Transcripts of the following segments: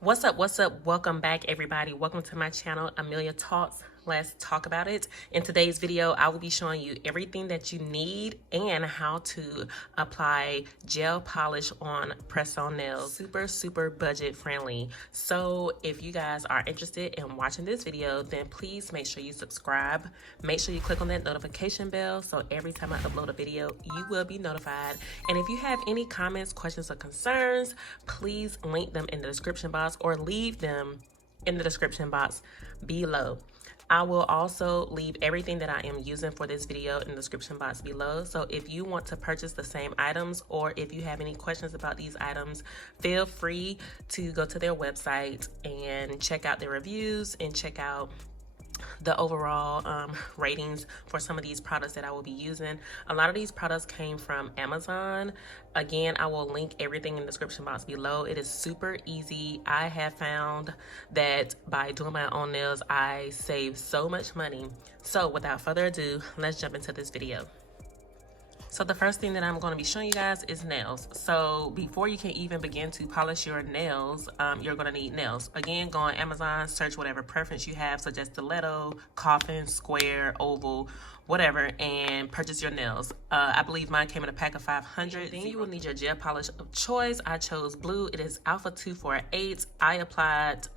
What's up? What's up? Welcome back, everybody. Welcome to my channel, Amelia Talks. Let's talk about it. In today's video, I will be showing you everything that you need and how to apply gel polish on press-on nails. Super budget friendly. So if you guys are interested in watching this video, then please make sure you subscribe. Make sure you click on that notification bell so every time I upload a video, you will be notified. And if you have any comments, questions, or concerns, please link them in the description box or leave them in the description box below. I will also leave everything that I am using for this video in the description box below. So if you want to purchase the same items or if you have any questions about these items, feel free to go to their website and check out their reviews and check out the overall ratings for some of these products that I will be using. A lot of these products came from Amazon. Again, I will link everything in the description box below. It is super easy. I have found that by doing my own nails, I save so much money. So without further ado, let's jump into this video. So the first thing that I'm going to be showing you guys is nails. So before you can even begin to polish your nails, you're going to need nails. Again, go on Amazon, search whatever preference you have, such as stiletto, coffin, square, oval, whatever, and purchase your nails. I believe mine came in a pack of 500. Then you will need your gel polish of choice. I chose blue. It is Alpha 248. I applied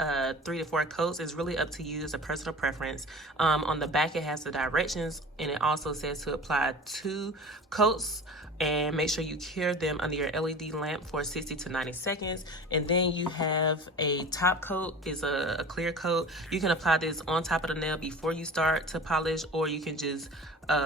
3 to 4 coats. It's really up to you. It's a personal preference. On the back, it has the directions, and it also says to apply 2 coats and make sure you cure them under your LED lamp for 60 to 90 seconds. And then you have a top coat, is a clear coat. You can apply this on top of the nail before you start to polish, or you can just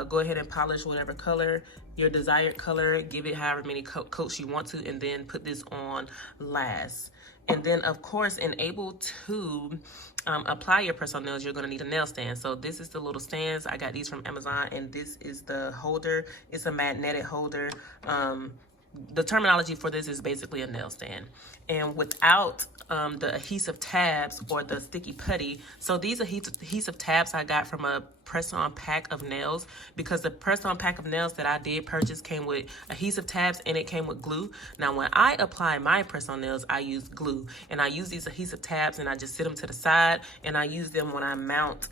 go ahead and polish whatever color, your desired color, give it however many coats you want to, and then put this on last. And then, of course, in able to apply your press-on nails, you're going to need a nail stand. So this is the little stands. I got these from Amazon, and this is the holder. It's a magnetic holder. The terminology for this is basically a nail stand. And without the adhesive tabs or the sticky putty, so these adhesive tabs I got from a press-on pack of nails, because the press-on pack of nails that I did purchase came with adhesive tabs and it came with glue. Now when I apply my press-on nails, I use glue, and I use these adhesive tabs and I just sit them to the side, and I use them when I mount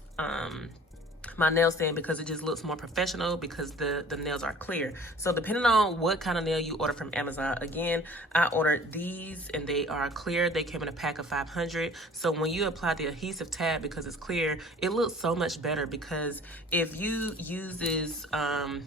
my nail stand, because it just looks more professional because the nails are clear. So depending on what kind of nail you order from Amazon, again, I ordered these and they are clear. They came in a pack of 500. So when you apply the adhesive tab, because it's clear, it looks so much better, because if you use this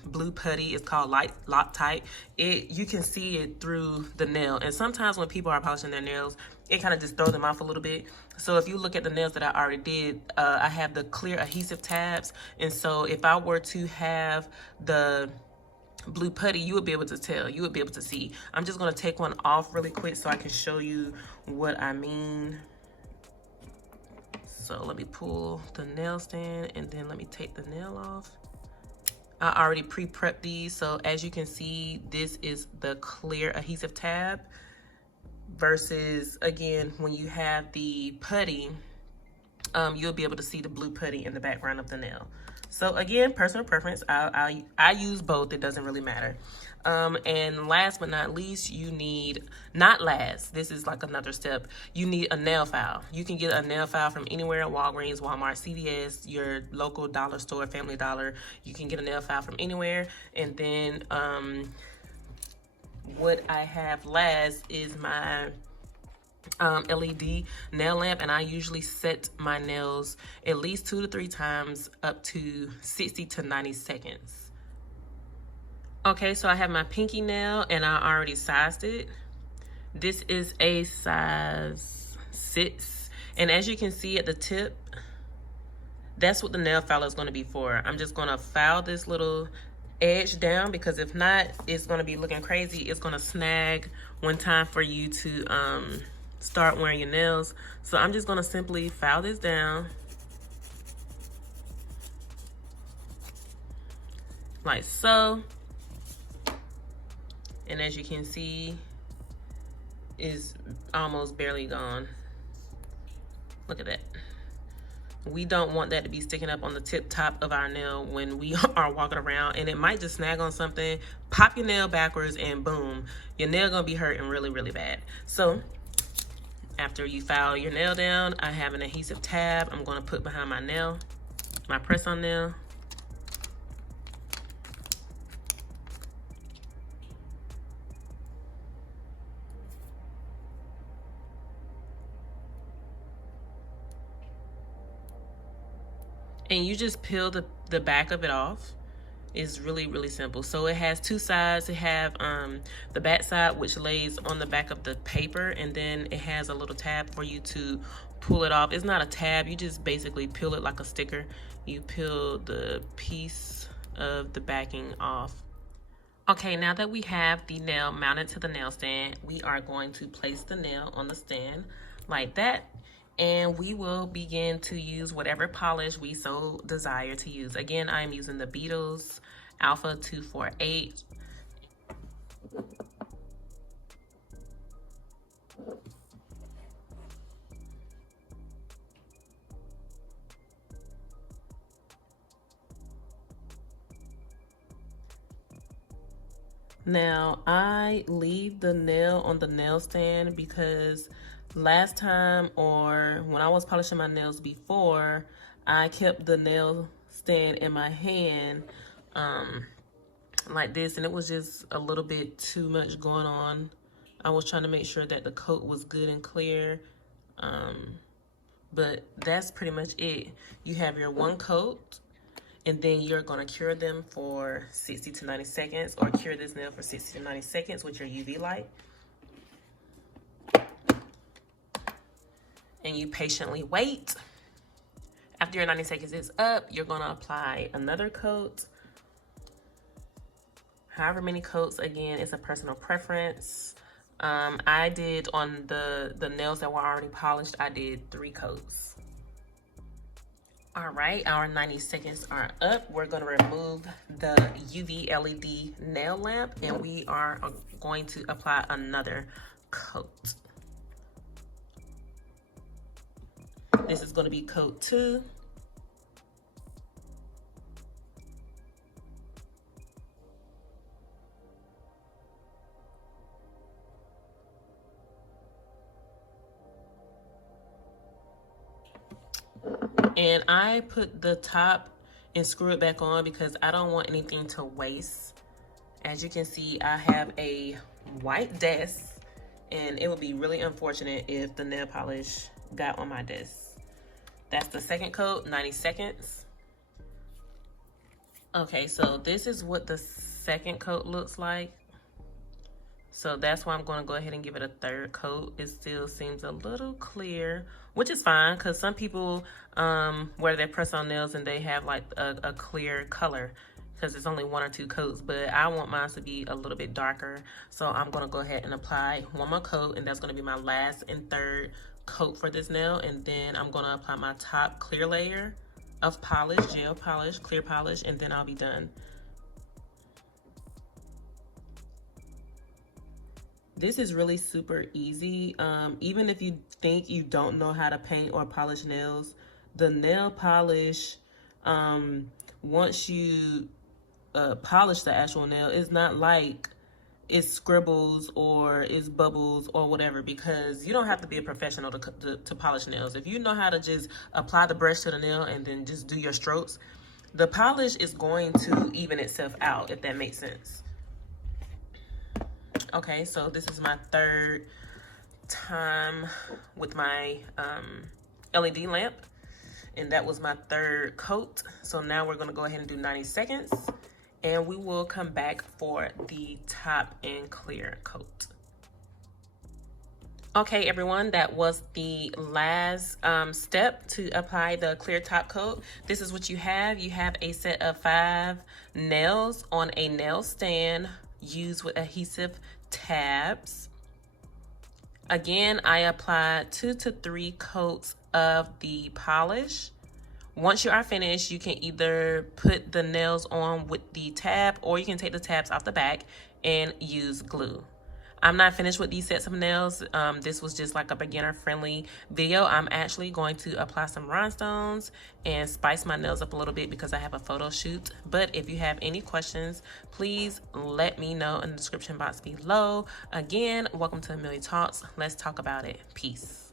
blue putty, it's called Loctite, you can see it through the nail. And sometimes when people are polishing their nails, it kind of just throws them off a little bit. So if you look at the nails that I already did, I have the clear adhesive tabs. And so if I were to have the blue putty, you would be able to tell, you would be able to see. I'm just gonna take one off really quick so I can show you what I mean. So let me pull the nail stand and then let me take the nail off. I already pre-prepped these. So as you can see, this is the clear adhesive tab, versus, again, when you have the putty, you'll be able to see the blue putty in the background of the nail. So again, personal preference. I use both. It doesn't really matter. And last but not least, you need, not last, this is like another step, you need a nail file. You can get a nail file from anywhere, Walgreens, Walmart, CVS, your local dollar store, Family Dollar. You can get a nail file from anywhere. And then what I have last is my LED nail lamp, and I usually set my nails at least 2 to 3 times up to 60 to 90 seconds. Okay, so I have my pinky nail and I already sized it. This is a size 6, and as you can see at the tip, that's what the nail file is going to be for. I'm just going to file this little edge down, because if not, it's going to be looking crazy. It's going to snag when time for you to start wearing your nails. So I'm just going to simply file this down like so, and as you can see, is almost barely gone. Look at that. We don't want that to be sticking up on the tip top of our nail when we are walking around, and it might just snag on something, pop your nail backwards, and boom, your nail gonna be hurting really, really bad. So After you file your nail down, I have an adhesive tab I'm going to put behind my nail, my press-on nail. And you just peel the back of it off. It's really simple. So it has two sides. It have the back side, which lays on the back of the paper, and then it has a little tab for you to pull it off. It's not a tab, you just basically peel it like a sticker. You peel the piece of the backing off. Okay, now that we have the nail mounted to the nail stand, we are going to place the nail on the stand like that. And we will begin to use whatever polish we so desire to use. Again, I'm using the Beetles Alpha 248. Now, I leave the nail on the nail stand because last time, or when I was polishing my nails before, I kept the nail stand in my hand like this, and it was just a little bit too much going on. I was trying to make sure that the coat was good and clear, but that's pretty much it. You have your one coat, and then you're going to cure them for 60 to 90 seconds, or cure this nail for 60 to 90 seconds with your UV light. And you patiently wait. After your 90 seconds is up, you're going to apply another coat. However many coats, again, it's a personal preference. I did on the nails that were already polished, I did 3 coats. All right, our 90 seconds are up. We're going to remove the UV LED nail lamp, and we are going to apply another coat. This is going to be coat 2. And I put the top and screw it back on because I don't want anything to waste. As you can see, I have a white desk, and it would be really unfortunate if the nail polish got on my desk. That's the second coat, 90 seconds. Okay, so this is what the second coat looks like. So that's why I'm going to go ahead and give it a third coat. It still seems a little clear, which is fine because some people wear their press-on nails and they have like a clear color because it's only 1 or 2 coats, but I want mine to be a little bit darker. So I'm going to go ahead and apply one more coat, and that's going to be my last and third coat for this nail. And then I'm going to apply my top clear layer of polish, gel polish, clear polish, and then I'll be done. This is really super easy. Even if you think you don't know how to paint or polish nails, the nail polish, once you polish the actual nail, it's not like it scribbles or it's bubbles or whatever, because you don't have to be a professional to polish nails. If you know how to just apply the brush to the nail and then just do your strokes, the polish is going to even itself out, if that makes sense. Okay, so this is my third time with my LED lamp, and that was my third coat. So now we're going to go ahead and do 90 seconds, and we will come back for the top and clear coat. Okay, everyone, that was the last step to apply the clear top coat. This is what you have. You have a set of 5 nails on a nail stand used with adhesive tabs. Again, I applied 2 to 3 coats of the polish. Once you are finished, you can either put the nails on with the tab, or you can take the tabs off the back and use glue. I'm not finished with these sets of nails. This was just like a beginner friendly video. I'm actually going to apply some rhinestones and spice my nails up a little bit because I have a photo shoot. But if you have any questions, please let me know in the description box below. Again, welcome to Amelia Talks. Let's talk about it. Peace.